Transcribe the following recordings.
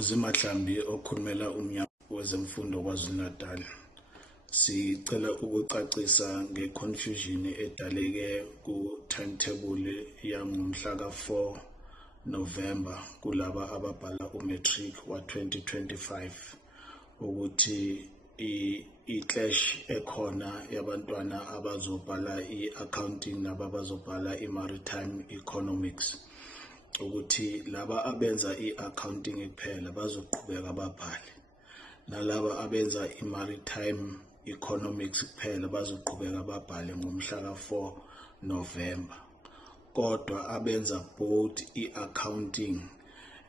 uZimahlambi okhulumela umnyango wezemfundo KwaZulu-Natal. Sicela ukucacisa ngeconfusion edaleke ku-timetable yangomhla ka-4 November kulaba ababhala umatric wa-2025 ukuthi i-clash ekhona yabantwana abazobhala i-accounting nabazobhala i-maritime economics, ukuthi laba abenza i-accounting kuphela bazoqhubeka babhale, nalaba abenza i-maritime economics kuphela bazoqhubeka babhale ngomhla ka-4 November. Kodwa abenza both i-accounting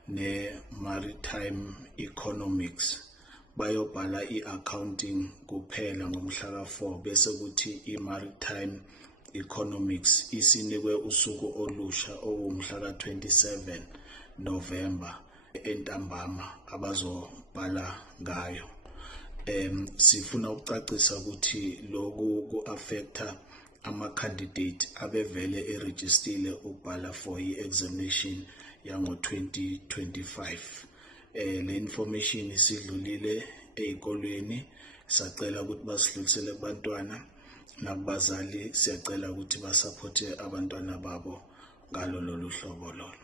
ne-maritime economics bayobhala i-accounting kuphela ngomhla ka-4 bese kuthi i-maritime economics isinikwe usuku olusha ongumhla ka-27 November entambama abazobhala ngayo. Sifuna ukucacisa ukuthi lokhu ku-affecta ama-candidate abevele erejistile ukubhala for i-examination yango-2025. Le information isidlulile ey'kolweni, sacela ukuthi basidlulisele kubantwana nakubazali, siyacela ukuthi basupporte abantwana babo ngalo lolu hlobo lolo.